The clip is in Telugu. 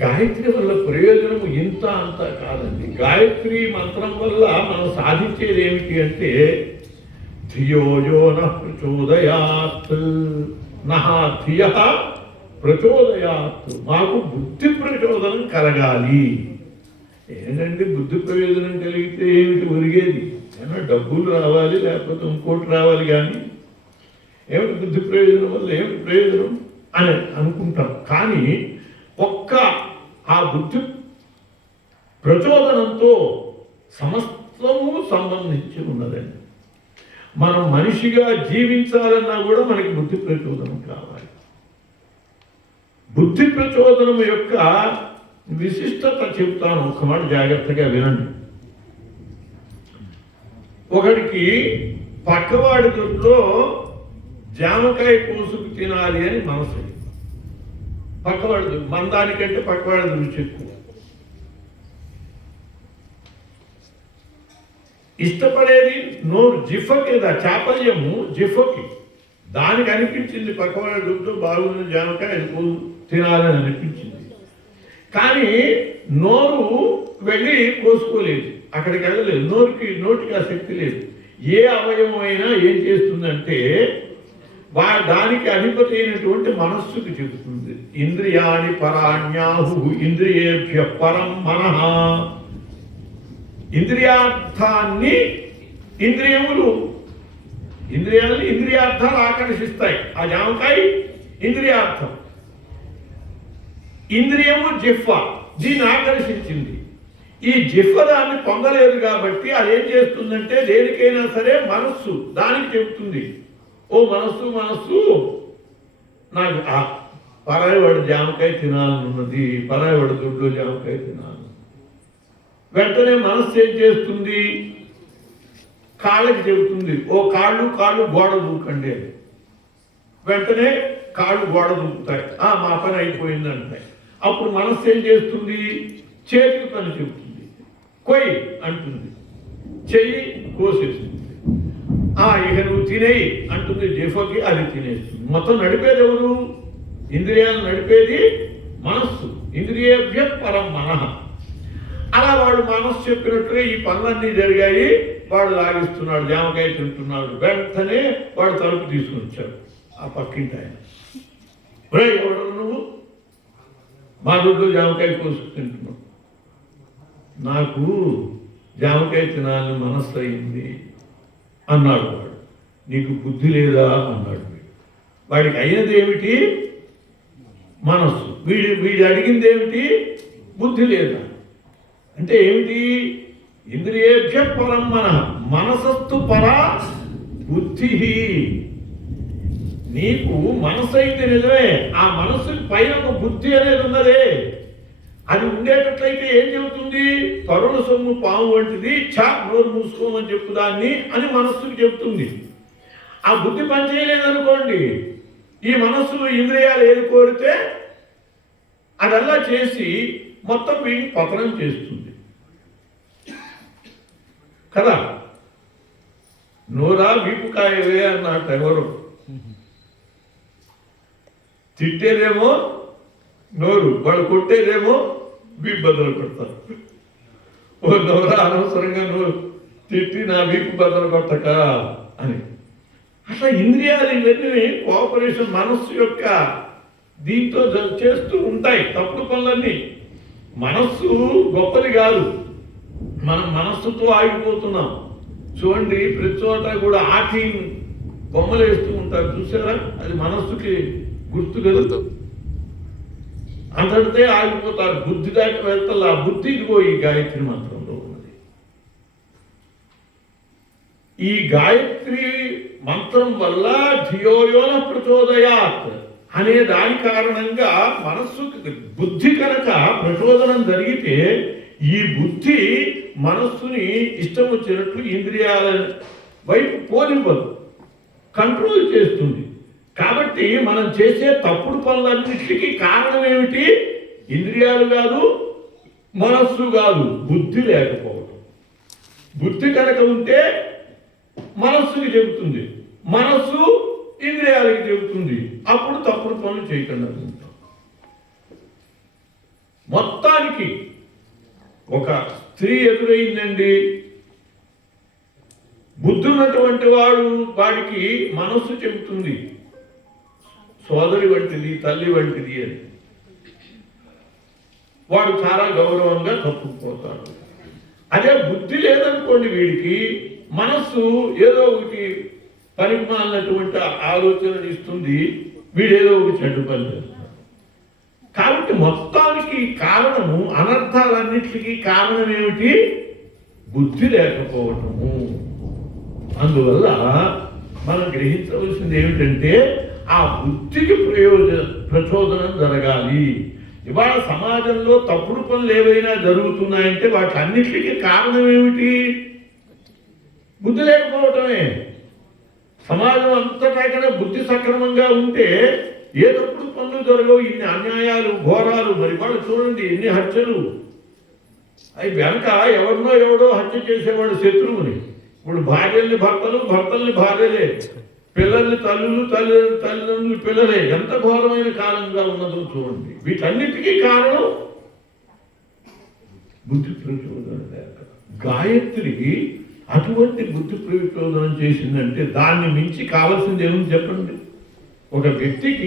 గాయత్రి వల్ల ప్రయోజనము ఇంత అంత కాదండి. గాయత్రి మంత్రం వల్ల మనం సాధించేది ఏమిటి అంటే ధియో నః ప్రచోదయాత్, నః ధియః ప్రచోదయాత్, మాకు బుద్ధి ప్రచోదనం కలగాలి. ఏంటంటే బుద్ధి ప్రయోజనం కలిగితే ఏమిటి ఒరిగేది? ఏమన్నా డబ్బులు రావాలి, లేకపోతే ఇంకోటి రావాలి, కానీ ఏమిటి బుద్ధి ప్రయోజనం వల్ల ఏమిటి ప్రయోజనం అని అనుకుంటాం. కానీ ఒక్క ఆ బుద్ధి ప్రచోదనంతో సమస్తము సంబంధించి ఉన్నదండి. మనం మనిషిగా జీవించాలన్నా కూడా మనకి బుద్ధి ప్రచోదనం కావాలి. బుద్ధి ప్రచోదనం యొక్క విశిష్టత చెప్తాను, ఒక మాట జాగ్రత్తగా వినండి. ఒకడికి పక్కవాడి దొడ్లో జామకాయ కోసుకు తినాలి అని మనసు. పక్కవాడి మందానికంటే పక్కవాడి రుచి ఎక్కువ. ఇష్టపడేది నోరు జిఫకి, చాపల్యము జిఫకి. దానికి అనిపించింది పక్కవాడి దొడ్లో బాగున్న జామకాయ అది తినాలని అనిపించింది, కానీ నోరు వెళ్ళి కోసుకోలేదు, అక్కడికి వెళ్ళలేదు. నోటికి ఆ శక్తి లేదు. ఏ అవయవం అయినా ఏం చేస్తుందంటే దానికి అధిపతి అయినటువంటి మనస్సుకి చెబుతుంది. ఇంద్రియాణి పరాణ్యాహు ఇంద్రియేభ్య పరం మనః. ఇంద్రియార్థాన్ని ఇంద్రియాలని ఇంద్రియార్థాలు ఆకర్షిస్తాయి. ఆ జామకాయ ఇంద్రియార్థం, ఇంద్రియము జిహ్వ దీన్ని ఆకర్షించింది. ఈ జిహ్వ దాన్ని పొందలేదు కాబట్టి అదేం చేస్తుందంటే దేనికైనా సరే మనస్సు దానికి చెబుతుంది, ఓ మనస్సు నాకు పరాయివాడు జామకాయ తినాలనున్నది, పరాయివాడు దొడ్లో జామకాయ తినాలి. వెంటనే మనస్సు ఏం చేస్తుంది? కాళ్ళకి చెబుతుంది, ఓ కాళ్ళు గోడ దూకండి అని. వెంటనే కాళ్ళు గోడ దూకుతాయి, మా పని అయిపోయింది అంటాయి. అప్పుడు మనస్సు ఏం చేస్తుంది? చేతికి పని చెబుతుంది, కొయ్యి అంటుంది, చెయ్యి కోసేస్తుంది. ఇక నువ్వు తినేయి అంటుంది జిహ్వకి, అది తినేస్తుంది. మొత్తం నడిపేది ఎవరు? ఇంద్రియాలు నడిపేది మనస్సు. ఇంద్రియేభ్య పరం మనః. అలా వాడు మనస్సు చెప్పినట్టుగా ఈ పనులన్నీ జరిగాయి. వాడు లాగిస్తున్నాడు, జామకాయ తింటున్నాడు. వెంటనే వాడు తలుపు తీసుకుని వచ్చాడు ఆ పక్కింటి ఆయన. ఎవడు నువ్వు? మా దొడ్లో జామకాయ కోసుకు తింటున్నావు. నాకు జామకాయ తినాలని మనస్సు అయింది అన్నాడు వాడు. నీకు బుద్ధి లేదా అన్నాడు. వాడికి అయినది ఏమిటి? మనస్సు. వీడు అడిగింది ఏమిటి? బుద్ధి లేదా. అంటే ఏమిటి? ఇంద్రియేభ్య పరం మనః, మనసస్తు పరా బుద్ధి. నీకు మనసు అయితే నిజమే, ఆ మనస్సుకి పైన ఒక బుద్ధి అనేది ఉన్నదే. అది ఉండేటట్లయితే ఏం చెబుతుంది? పరుల సొమ్ము పాము వంటిది, నోరు మూసుకోమని చెప్పు దాన్ని అని మనస్సుకి చెబుతుంది. ఆ బుద్ధి పనిచేయలేదనుకోండి, ఈ మనస్సులో ఇంద్రియాలు ఏది కోరితే అదల్లా చేసి మొత్తం వీడిని పతనం చేస్తుంది కదా. నోరా వీపుకాయవే అన్నట్టు ఎవరు తిట్టేదేమో నోరు, వాడు కొట్టేదేమో వీపు బదులు కొడతారు. ఓ నోరా అనవసరంగా నువ్వు తిట్టి నా వీపు బదులు కొట్టక అని. అట్లా ఇంద్రియాలు ఇవన్నీ కోఆపరేషన్ మనస్సు యొక్క దీంతో చేస్తూ ఉంటాయి తప్పుడు పనులన్నీ. మనస్సు గొప్పది కాదు, మనం మనస్సుతో ఆగిపోతున్నాం. చూడండి, ప్రతి చోట కూడా ఆర్టింగ్ బొమ్మలు వేస్తూ ఉంటారు, చూసారా? అది మనస్సుకి గుర్తు కదా. అంతటితే ఆగిపోతారు, బుద్ధి దాకా వెళ్తా. ఆ బుద్ధి ఇదిగో ఈ గాయత్రి మంత్రంలో ఉన్నది. ఈ గాయత్రి మంత్రం వల్ల ధియోయోన ప్రచోదయాత్ అనే దాని కారణంగా మనస్సుకి బుద్ధి కనుక ప్రచోదనం జరిగితే ఈ బుద్ధి మనస్సుని ఇష్టం వచ్చినట్లు ఇంద్రియాల వైపు పోనివ్వదు, కంట్రోల్ చేస్తుంది. కాబట్టి మనం చేసే తప్పుడు పనులన్నిటికీ కారణం ఏమిటి? ఇంద్రియాలు కాదు, మనస్సు కాదు, బుద్ధి లేకపోవడం. బుద్ధి కనుక ఉంటే మనస్సుకి చెబుతుంది, మనస్సు ఇంద్రియాలకి చెబుతుంది. అప్పుడు తప్పుడు పనులు చేయకుండా ఉంటాం. మొత్తానికి ఒక స్త్రీ ఎదురైందండి, బుద్ధున్నటువంటి వాడికి మనస్సు చెబుతుంది సోదరి వంటిది, తల్లి వంటిది అని. వాడు చాలా గౌరవంగా తప్పుకుపోతాడు. అదే బుద్ధి లేదనుకోండి, వీడికి మనస్సు ఏదో ఒకటి పరిమాణటువంటి ఆలోచనలు ఇస్తుంది, వీడేదో ఒక చెడ్డ పని చేస్తాడు. కాబట్టి మొత్తానికి కారణము, అనర్థాలన్నిటికీ కారణం ఏమిటి? బుద్ధి లేకపోవటము. అందువల్ల మనం గ్రహించవలసింది ఏమిటంటే ఆ బుద్ధికి ప్రచోదనం జరగాలి. ఇవాళ సమాజంలో తప్పుడు పనులు ఏవైనా జరుగుతున్నాయంటే వాటి అన్నిటికీ కారణం ఏమిటి? బుద్ధి లేకపోవటమే. సమాజం అంతటా కన్నా బుద్ధి సక్రమంగా ఉంటే ఏ తప్పుడు పనులు జరగవు. ఇన్ని అన్యాయాలు, ఘోరాలు, మరి వాళ్ళు చూడండి ఎన్ని హత్యలు. అవి వెనక ఎవడో హత్య చేసేవాడు శత్రువుని. ఇప్పుడు భార్యల్ని భర్తలు, భర్తల్ని భార్యలే, పిల్లల్ని తల్లిదండ్రులు పిల్లలే. ఎంత ఘోరమైన కాలంగా ఉన్నదో చూడండి. వీటన్నిటికీ కారణం బుద్ధి ప్రచోదనం లేక. గాయత్రి అటువంటి బుద్ధి ప్రచోదనం చేసిందంటే దాన్ని మించి కావాల్సింది ఏముంది చెప్పండి? ఒక వ్యక్తికి